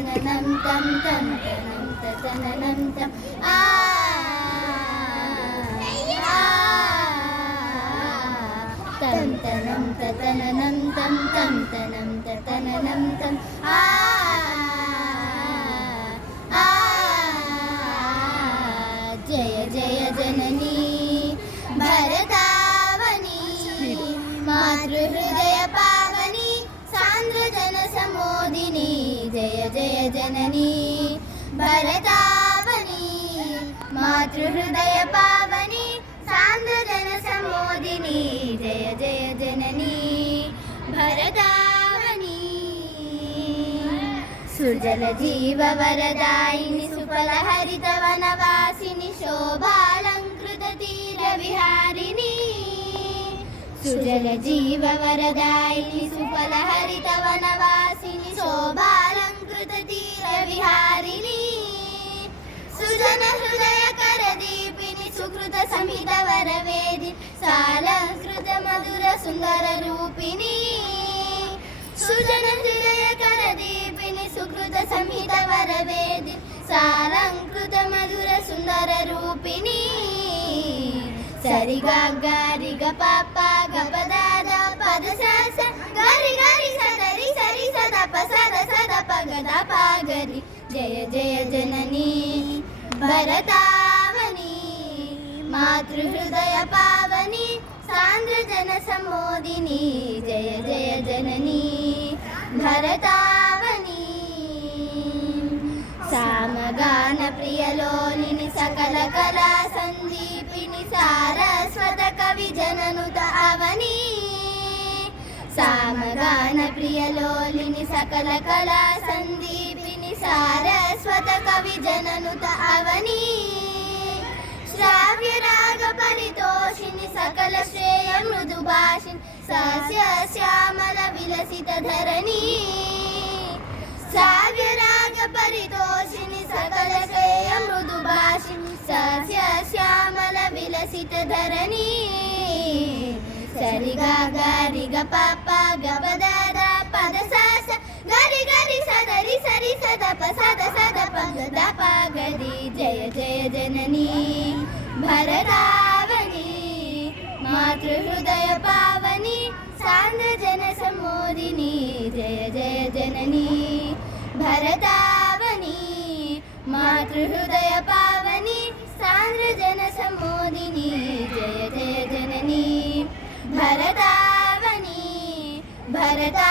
తననం తం తం తనం తననం తం ఆ తం తనం తననం తం తం తనం తననం తం ఆ జయ జయ జననీ భరతావని మాతృహృదయ పావని సాంద్ర జన సమోదిని జయ జయ జననీ భరతావని మాతృహృదయ పావని సాంద్ర జన సమోదిని జయ జయ జననీ భరతావని సుజల జీవ వరదాయిని సుఫల హరిత వనవాసిని శోభాలంకృత తీర విహారిణి సుజల జీవ వరదాయిని సుఫల హరిత వనవాసిని శోభాలంకృత తీర విహారిణి సుజన హృదయ కర దీపిని సుకృత సమిత వరవేది సాలంకృత మధుర సుందర రూపిణి సుజన హృదయ కర దీపిని సుకృత సమిత వరవేది సాలంకృత మధుర సుందర రూపిణి సరిగా గారి గ పాప గపదాద పద స గరి గరి సదరి సరి సద పసద సద పగద పాగరి జయ జయ జననీ భరతావని మాతృహృదయ పావని సాంద్ర జన సమోదిని జయ జయ జననీ భరతావని సామగాన ప్రియలోలిని సకల కళా సందీపిని సారస్వత కవి జననుత అవని సామగాన ప్రియలోలిని సకల కళా సందీపిని సారస్వత కవి జననుత అవని శ్రావ్య రాగ పరితోషిని సకల శ్రేయ మృదు భాషిని సస్య శ్యామల విలసిత ధరణి శ్రావ్య రాగ పరితోషిని సకల శ్రేయ మృదు భాషిని సస్య శ్యామల విలసిత ధరణి సరిగా గారి గ పాప గపదాద పద స గరి గరి సదరి సరి సద పసద సద పగద పగరి జయ జయ జననీ భరతావని మాతృహృదయ పావని సాంద్ర జన సమోదిని జయ జయ జననీ భరతావని మాతృహృదయ పావని సాంద్ర జన సమోదిని జయ జయ జననీ భరతావని భరతా